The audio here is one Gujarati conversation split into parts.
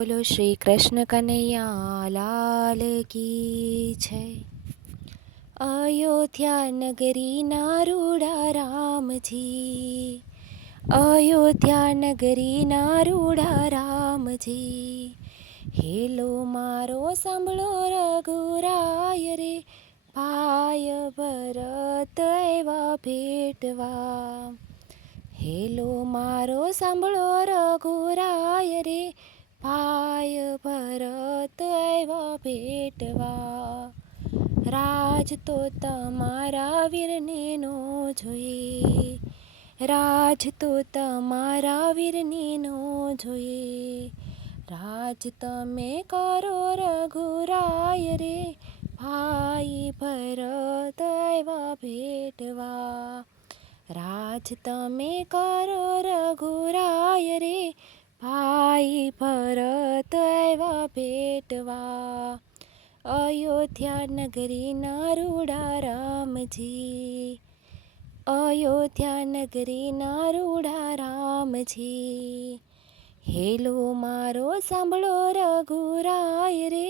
બોલો શ્રી કૃષ્ણ કનૈયા લાલ કી છે. અયોધ્યા નગરી ના રૂડા રામજી, અયોધ્યા નગરી ના રૂડા રામજી. હેલો મારો સાંભળો રઘુરાય રે, ભાય ભરત એવા ભેટવા. હેલો મારો સાંભળો રઘુરાય રે, ભાય ભરત આવ્યા ભેટવા. રાજ તો તમારા વીરને નો જોઈએ, રાજ તો તમારા વીરને નો જોઈએ. રાજ તમે કરો રઘુરાય રે, ભાઈ ભરત આવ્યા ભેટવા. રાજ તમે કરો રઘુરાય રે, ભાઈ ભરત આવ્યા ભેટવા. અયોધ્યા નગરી ના રૂડા રામજી, અયોધ્યા નગરી ના રૂડા રામજી. હેલો મારો સાંભળો રઘુરાય રે,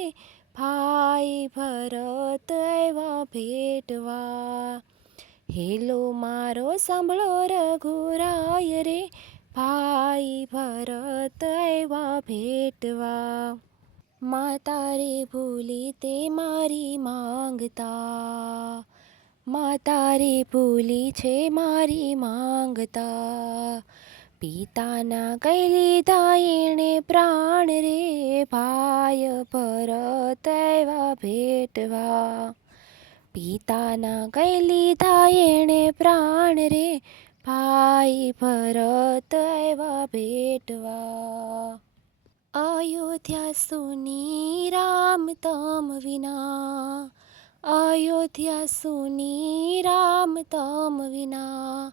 ભાઈ ભરત આવ્યા ભેટવા. હેલો મારો સાંભળો રઘુરાય રે, ભાઈ ભરત આવ્યા ભેટવા. માતા રે ભૂલી તે મારી માંગતા, માતા રે ભૂલી છે મારી માંગતા. પિતાના કઈ લીધા એણે પ્રાણ રે, ભાઈ ભરત આવ્યા ભેટવા. પિતાના કઈ લીધા એણે પ્રાણ રે, ભાઈ ભરત આવ્યા ભેટવા. અયોધ્યા સુની રામ તમ વિના, અયોધ્યા સુની રામ તમ વિના.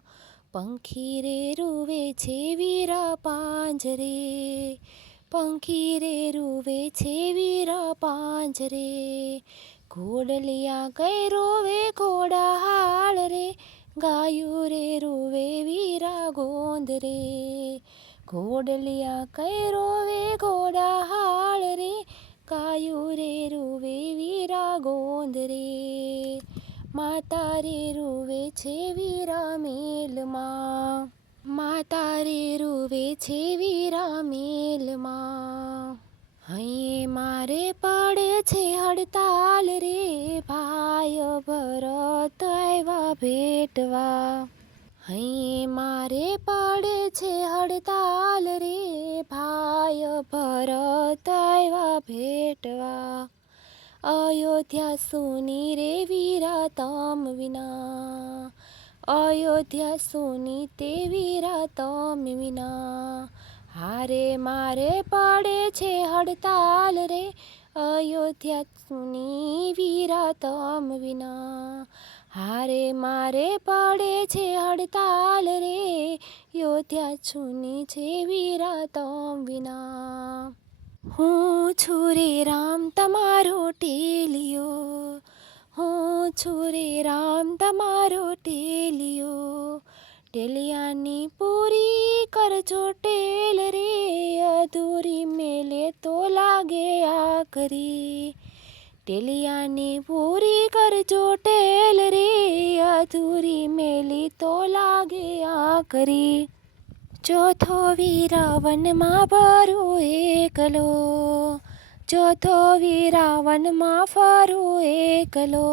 પંખી રે રૂવે છે વીરા પાંજરે, પંખી રે રૂવે છે વીરા પાંજરે. ઘોડલિયા કઈ રોવે ઘોડા હાળ રે, ગાયું રે રૂવે વીરા ગોંદ રે. ઘોડલિયા કઈ રોવે ઘોડા હાળ રે, ગાયું રે રૂવે વીરા ગોંદ રે. માતા રે રૂવે છે વીરા મેલમાં, માતા રે રૂવે છે વીરા મેલમાં. હૈયે મારે પડે છે હડતાલ રે, ભાઈ ભરત આવ્યા ભેટવા. હૈયે મારે પડે છે હડતાલ રે, ભાઈ ભરત આવ્યા ભેટવા. અયોધ્યા સુની રે વીરા તમ વિના, અયોધ્યા સુની તે વીરા તમ વિના. હારે મારે પડે છે હડતાલ રે, અયોધ્યા સુની વીરા તમ વિના. હારે મારે પડે છે હડતાલ રે, અયોધ્યા સુની છે વીરા તમ વિના. હું છું રે રામ તમારો ટેલિયો, હું છું રે રામ તમારો ટેલિયો. ટેલિયાની પૂરી કરજો ટેલ રે, અધૂરી મેલે તો લાગે આકરી. ટેલિયાની પૂરી કરજો ટેલ રે, અધૂરી મેલી તો લાગે આકરી. ચોથો વીરાવનમાં ભરું એકલો, ચોથો વીરાવનમાં ફરું એકલો.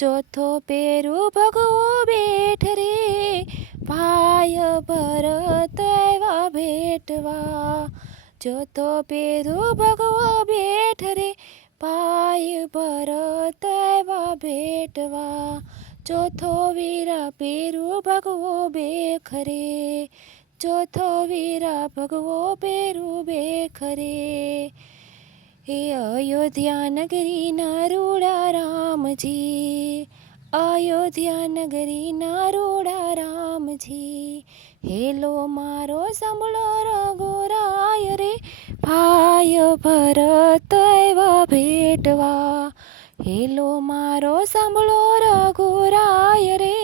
ચોથો પેરું ભગવો બેઠ રે, ભાઈ ભરત આવ્યા ભેટવા. ચોથો પેરું ભગવો બેઠ રે, ભાઈ ભરત આવ્યા ભેટવા. ચોથો વીરા પેરું ભગવો બેખ રે, ચોથો વીરા ભગવો પેરું બેખ રે. હે અયોધ્યા નગરી ના રૂડા રામજી, અયોધ્યા નગરી ના રૂડા રામજી. હેલો મારો સાંભળો રઘુરાય રે, ભાઈ ભરત આવ્યા ભેટવા. હેલો મારો સાંભળો રઘુરાય રે,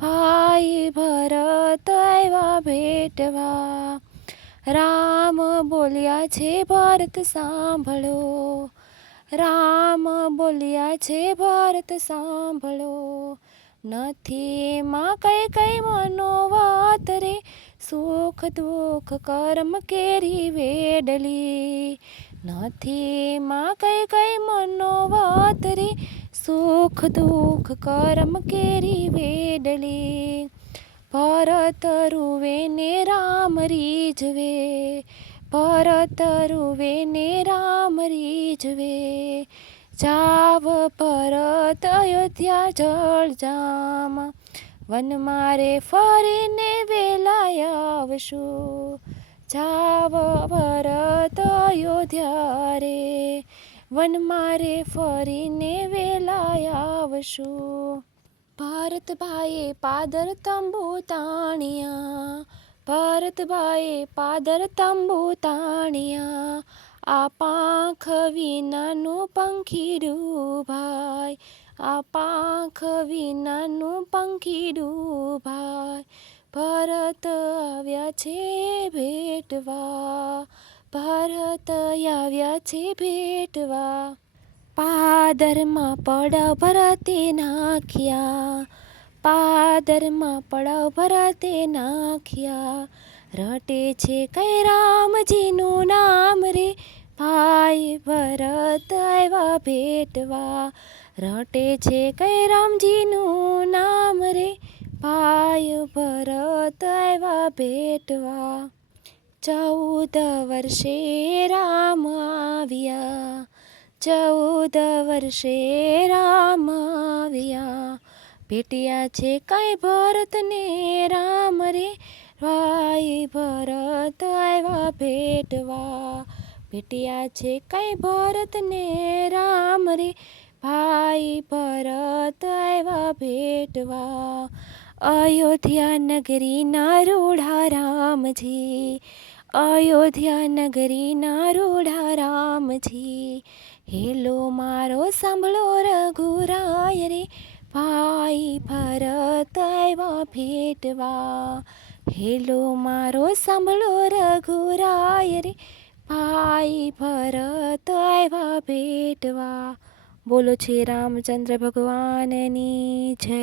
ભાઈ ભરત આવ્યા ભેટવા. રામ બોલ્યા છે ભરત સાંભળો, રામ બોલ્યા છે ભરત સાંભળો. નથી માં કઈ કઈ મનોવાત રે, સુખ દુઃખ કર્મ કેરી વેડલી. નથી માં કઈ કઈ મનોવાત રે, સુખ દુઃખ કર્મ કેરી વેડલી. ભરત રૂવે ને રામ રીઝવે, ભરત રૂવે ને રામ રીઝવે. જાવ ભરત અયોધ્યા જળજામાં, વન મારે ફરીને વેલાય આવશું. જાવ ભરત અયોધ્યા રે, વન મારે ફરીને વેલાય આવશું. ભરતભાઈએ પાદર તંબુ તાણ્યા, ભરતભાઈએ પાદર તંબુ તાણ્યા. આ પાંખ વિનાનું પંખીડું ભાઈ, આ પાંખ વિનાનું પંખીડું ભાઈ. ભરત આવ્યા છે ભેટવા, ભરત આવ્યા છે ભેટવા. પાદરમાં પડાવ ભરતે નાખ્યા, પાદરમાં પડાવ ભરતે નાખ્યા. રટે છે કઈ રામજીનું નામ રે, ભાઈ ભરત આવ્યા ભેટવા. રટે છે કઈ રામજીનું નામ રે, ભાઈ ભરત આવ્યા ભેટવા. 14 વર્ષે રામ આવ્યા, 14 વર્ષે રામ આવ્યા. ભેટ્યા છે કઈ ભરતને રામ રે, ભાઈ ભરત આવ્યા ભેટવા. ભેટ્યા છે કઈ ભરતને રામ રે, ભાઈ ભરત આવ્યા ભેટવા. અયોધ્યા નગરીના રૂઢા રામજી, અયોધ્યા નગરીના રૂઢા રામજી. હેલો મારો સાંભળો રઘુરાય રે, ભાઈ ભરત આવ્યા ભેટવા. હેલો મારો સાંભળો રઘુરાય રે, ભાઈ ભરત આવ્યા ભેટવા. બોલો છે રામચંદ્ર ભગવાનની જય.